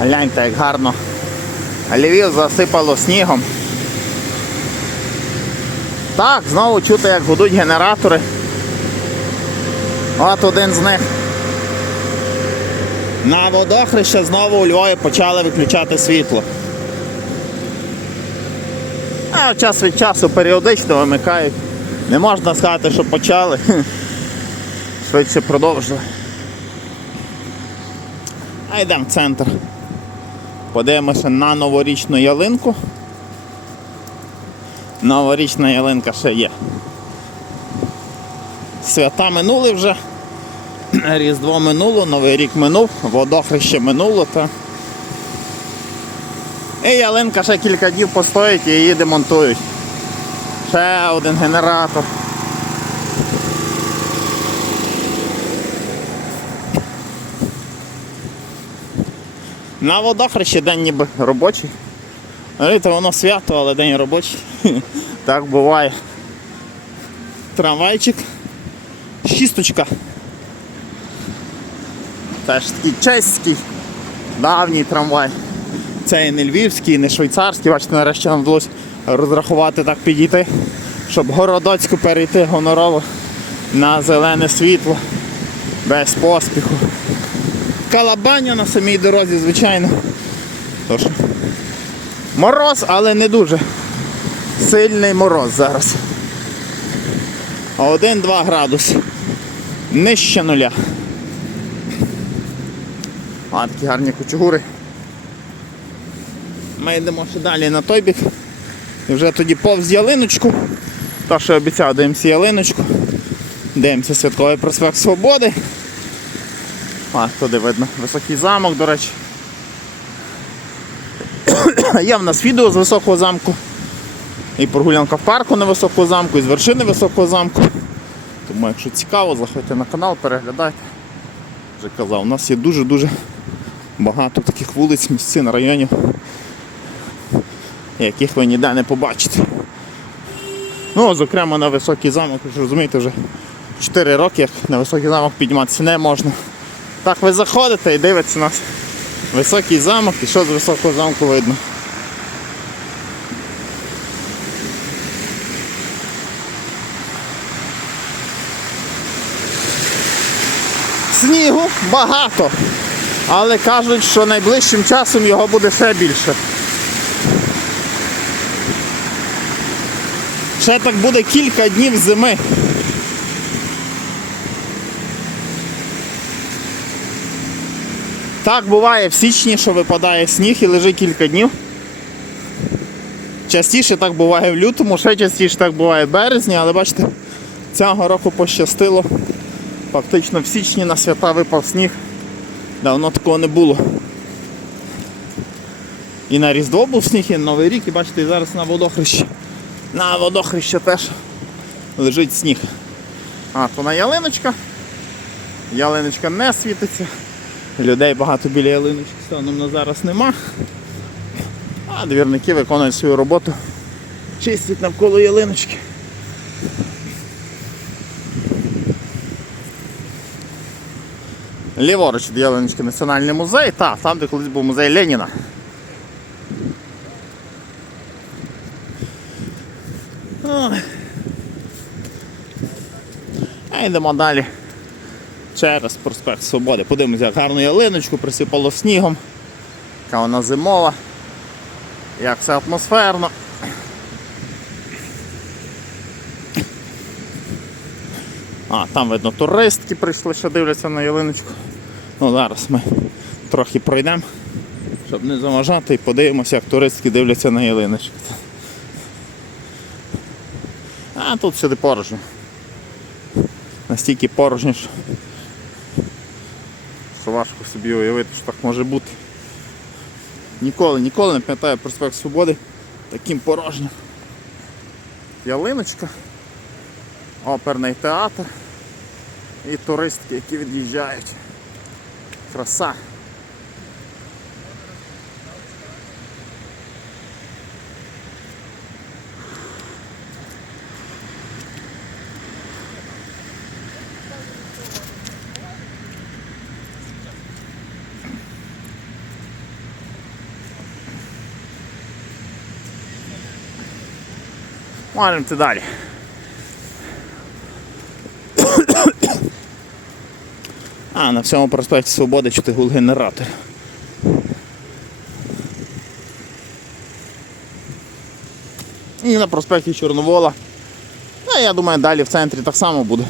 Гляньте, як гарно. Львів засипало снігом. Так, знову чути, як гудуть генератори. От один з них. На водохреща знову у Львові почали виключати світло. А час від часу періодично вимикають. Не можна сказати, що почали. Швидше продовжили. А йдемо в центр. Подивимося на новорічну ялинку. Новорічна ялинка ще є. Свята минули вже. Різдво минуло, Новий рік минув, водохреще минуло, та. І ялинка ще кілька днів постоїть і її демонтують. Ще один генератор. На водохрещі день ніби робочий. Говорите, воно свято, але день робочий. Так буває. Трамвайчик. Шісточка. Теж такий чеський, давній трамвай. Це і не львівський, і не швейцарський. Бачите, нарешті нам вдалося розрахувати так підійти, щоб городоцьку перейти гонорово на зелене світло без поспіху. Калабаня на самій дорозі, звичайно. Тож, мороз, але не дуже. Сильний мороз зараз. 1-2 градуси. Нижче нуля. А, такі гарні кучугури. Ми йдемо ще далі на той бік. І вже тоді повз ялиночку. Та що обіцяв, дивимося ялиночку. Дивимося Святковий проспект Свободи. А, туди видно високий замок, до речі. Є в нас відео з високого замку. І прогулянка в парку на високого замку, і з вершини високого замку. Тому якщо цікаво, заходьте на канал, переглядайте. Вже казав, у нас є дуже-дуже багато таких вулиць, місцин, районів, яких ви ніде не побачите. Ну, зокрема, на високий замок, ви ж розумієте, вже 4 роки, як на високий замок підніматися не можна. Так ви заходите і дивитеся нас високий замок і що з високого замку видно. Снігу багато, але кажуть, що найближчим часом його буде ще більше. Ще так буде кілька днів зими. Так буває в січні, що випадає сніг і лежить кілька днів. Частіше так буває в лютому, ще частіше так буває в березні, але бачите, цього року пощастило. Фактично в січні на свята випав сніг. Давно такого не було. І на Різдво був сніг, і на Новий рік, і бачите, і зараз на водохрещі. На водохрещі теж лежить сніг. А, то на ялиночка. Ялиночка не світиться. Людей багато біля ялиночки станом на зараз нема. А двірники виконують свою роботу. Чистять навколо ялиночки. Ліворуч від ялиночки Національний музей, та, там де колись був музей Леніна. А йдемо далі через проспект Свободи. Подивимося, як гарну ялиночку присипало снігом. Яка вона зимова. Як все атмосферно. А, там видно туристки прийшли, що дивляться на ялиночку. Ну зараз ми трохи пройдемо, щоб не заважати і подивимося, як туристки дивляться на ялиночку. А тут сюди порожньо. Настільки порожньо, що, що важко собі уявити, що так може бути. Ніколи, ніколи не пам'ятаю проспект Свободи таким порожнім. Ялиночка, оперний театр і туристки, які від'їжджають. Краса. Йти далі. А, на всьому проспекті Свободи чути гул генератор. І на проспекті Чорновола. Ну, я думаю, далі в центрі так само буде.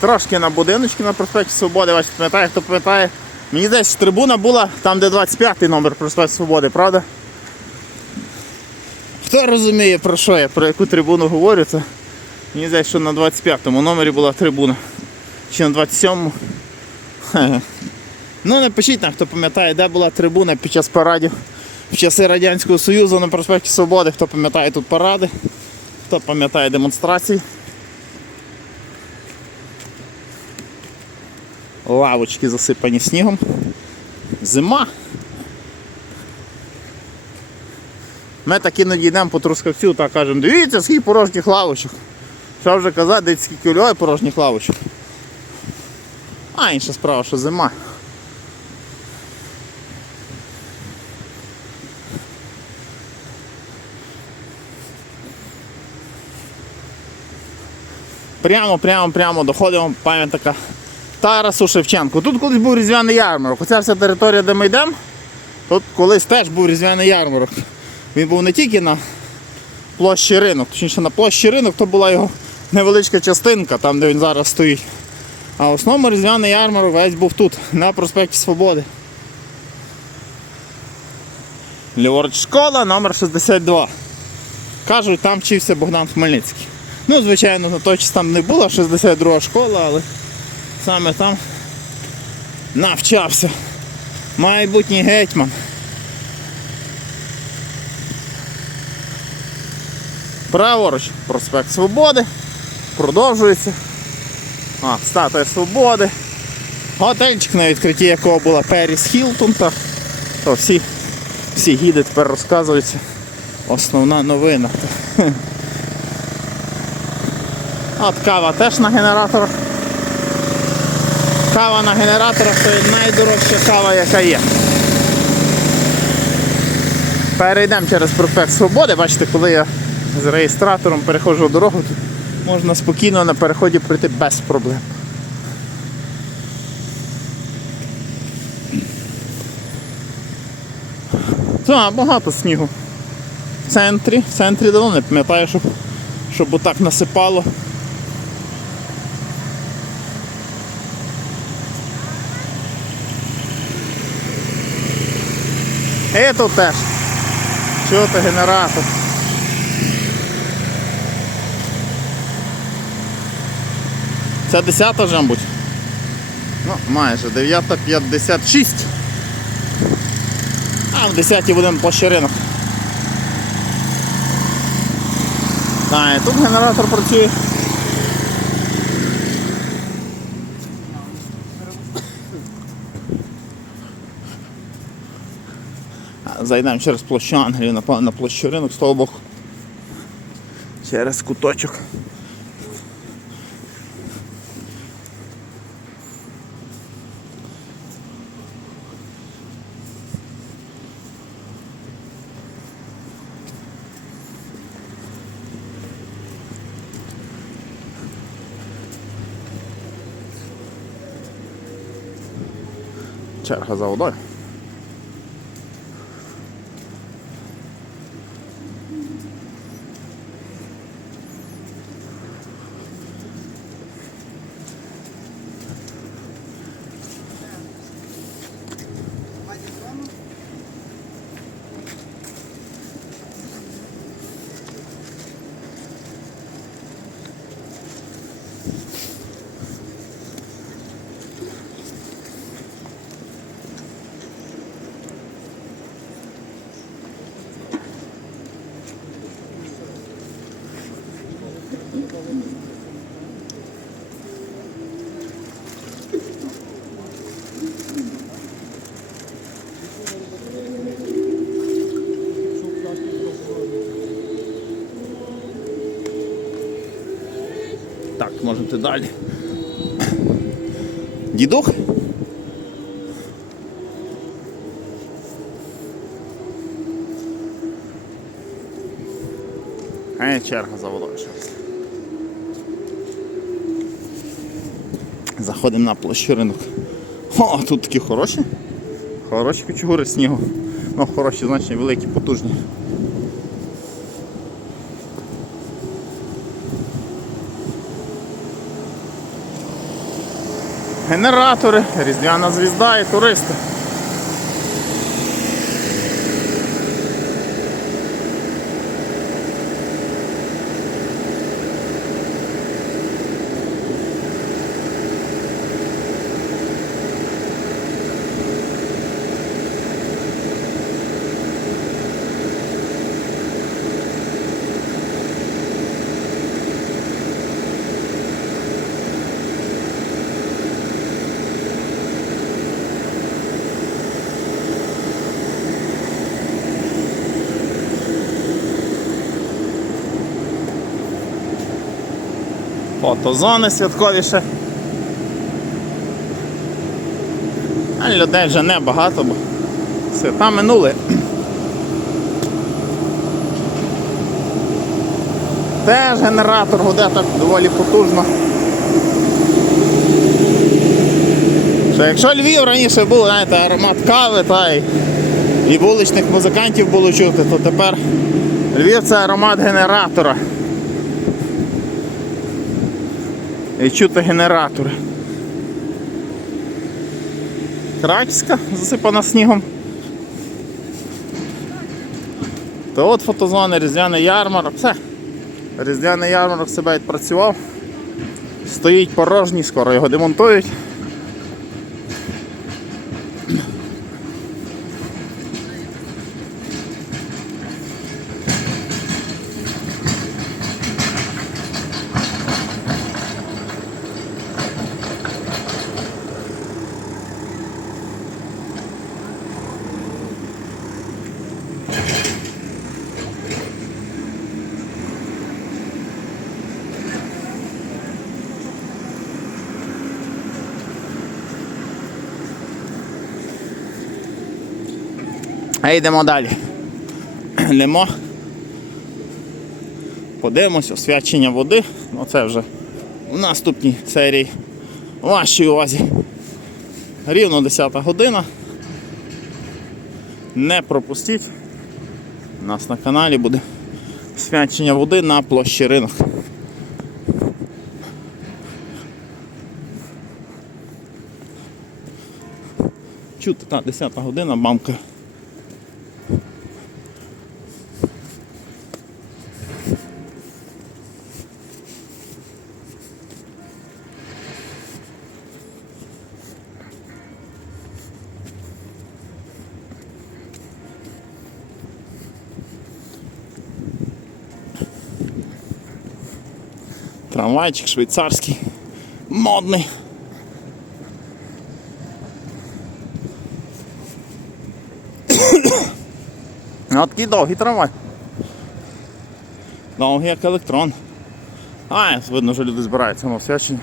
Трошки на будиночки на проспекті Свободи, бачите, пам'ятає, хто пам'ятає. Мені здається, трибуна була там, де 25 й номер проспект Свободи, правда? Хто розуміє про що я, про яку трибуну говорю, це мені здається, що на 25-му номері була трибуна. Чи на 27-му. Ну напишіть нам, хто пам'ятає, де була трибуна під час парадів в часи Радянського Союзу на проспекті Свободи, хто пам'ятає тут паради, хто пам'ятає демонстрації. Лавочки засипані снігом. Зима. Ми так іноді йдемо по трускавцю та кажемо, дивіться, скільки порожніх лавочок. Що вже казати, дивіться, скільки у порожніх лавочок. А інша справа, що зима. Прямо, прямо, прямо доходимо пам'ятника Тарасу Шевченку. Тут колись був різдвяний ярмарок. Оця вся територія, де ми йдемо, тут колись теж був різдвяний ярмарок. Він був не тільки на площі ринок, точніше на площі ринок то була його невеличка частинка, там де він зараз стоїть. А в основному різдвяний ярмарок весь був тут, на проспекті Свободи. Ліворуч школа номер 62. Кажуть, там вчився Богдан Хмельницький. Ну, звичайно, на той час там не була 62 школа, але саме там навчався майбутній гетьман. Праворуч, проспект Свободи. Продовжується. А, статуя Свободи. Готельчик на відкритті якого була Періс Хілтон. То, то всі, всі гіди тепер розказуються. Основна новина. От кава теж на генераторах. Кава на генераторах це найдорожча кава, яка є. Перейдемо через проспект Свободи. Бачите, коли я з реєстратором переходжу дорогу, тут можна спокійно на переході пройти без проблем. Так, багато снігу. В центрі, в центрі давно не пам'ятаю, щоб, щоб отак насипало. І теж. Чути генератор. Це 10 вже, мабуть. Ну, майже 9.56. А в 10 будемо площі ринок. Так, тут генератор працює. Зайдемо через площу Англії, на площу ринок того. Через куточок. Черга за водою. Так, можете далі. Дідух? Хай черга за Заходимо на площу ринок. О, тут такі хороші. Хороші кочугури снігу. Ну, хороші, значно великі, потужні. Генератори, різдвяна звізда і туристи. Фотозони святковіше. А людей вже не багато, бо свята минули. Теж генератор гуде так доволі потужно. Що якщо Львів раніше був, знаєте, аромат кави та й, і вуличних музикантів було чути, то тепер Львів це аромат генератора. І чути генератори. Крачська засипана снігом. Та от фотозони, різдвяний ярмарок, все. Різдвяний ярмарок себе відпрацював. Стоїть порожній, скоро його демонтують. А йдемо далі. Йдемо. Подивимось освячення води. Ну це вже в наступній серії. Вашій увазі. Рівно 10 година. Не пропустіть. У нас на каналі буде свячення води на площі ринок. Чути, та 10 година, мамка. Трамвайчик швейцарський, модний. А такий довгий трамвай. Довгий як електрон. А, видно, що люди збираються на освячення.